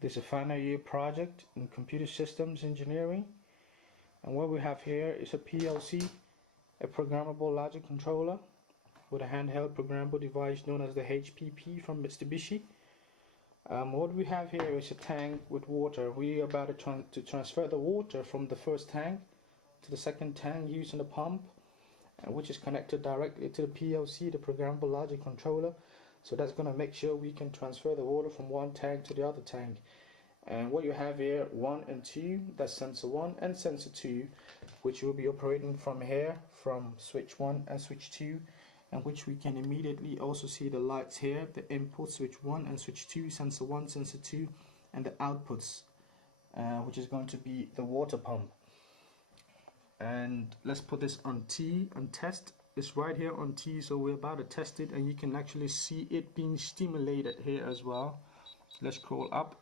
This is a final year project in computer systems engineering, and what we have here is a PLC, a programmable logic controller with a handheld programmable device known as the HPP from Mitsubishi. What we have here is a tank with water. We are about to transfer the water from the first tank to the second tank using a pump, which is connected directly to the PLC, the programmable logic controller. So that's going to make sure we can transfer the water from one tank to the other tank. And what you have here, 1 and 2, that's sensor 1 and sensor 2, which will be operating from here, from switch 1 and switch 2, and which we can immediately also see the lights here, the input switch 1 and switch 2, sensor 1, sensor 2, and the outputs, which is going to be the water pump. And let's put this on T and test. It's right here on T, so we're about to test it, and you can actually see it being stimulated here as well. Let's scroll up.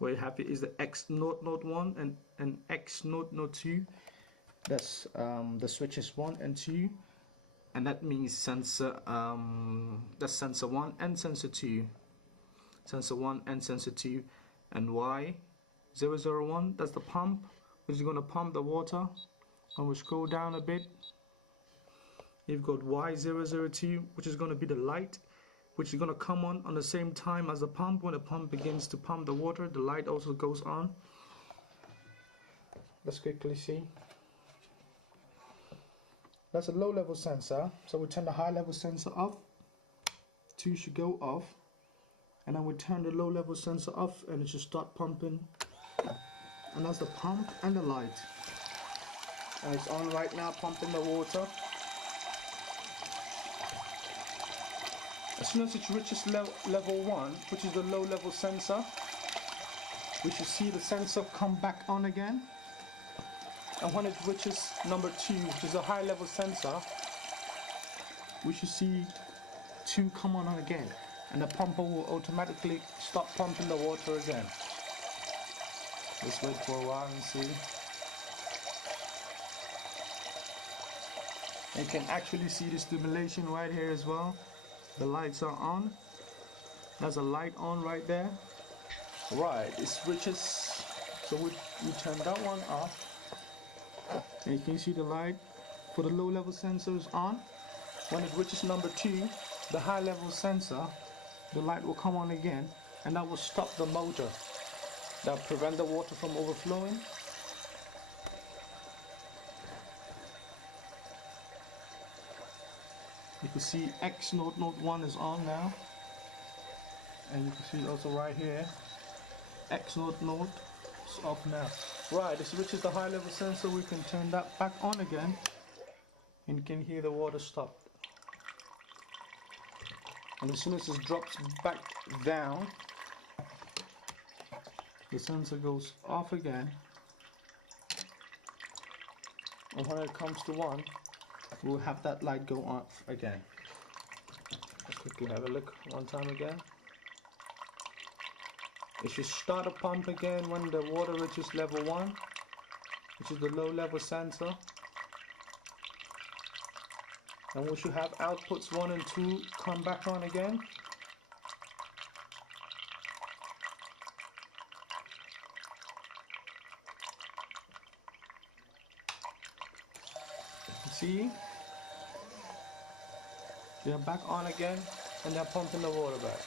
What you have here is the X node 1 and X node 2. That's the switches 1 and 2, and that means sensor that's sensor 1 and sensor 2. Sensor 1 and sensor 2. And Y001, that's the pump, which is going to pump the water. And we scroll down a bit, you've got Y002, which is going to be the light, which is going to come on the same time as the pump. When the pump begins to pump the water, the light also goes on. Let's quickly see. That's a low level sensor, so we turn the high level sensor off. 2 should go off, and then we turn the low level sensor off, and it should start pumping. And that's the pump and the light. And it's on right now, pumping the water. As soon as it reaches level 1, which is the low level sensor, we should see the sensor come back on again. And when it reaches number 2, which is a high level sensor, we should see 2 come on again. And the pumper will automatically stop pumping the water again. Let's wait for a while and see. You can actually see the stimulation right here as well. The lights are on. There's a light on right there. Right, it reaches, so we turn that one off. And you can see the light for the low level sensor is on. When it reaches number 2, the high level sensor, the light will come on again, and that will stop the motor. That will prevent the water from overflowing. You can see X node 1 is on now, and you can see also right here X node is off now. Right, this reaches the high level sensor, we can turn that back on again, and you can hear the water stop. And as soon as it drops back down, the sensor goes off again, and when it comes to 1, we'll have that light go off again. Let's quickly have a look one time again. It should start a pump again when the water reaches level 1, which is the low level sensor. And we should have outputs 1 and 2 come back on again. See? They're back on again, and they're pumping the water back.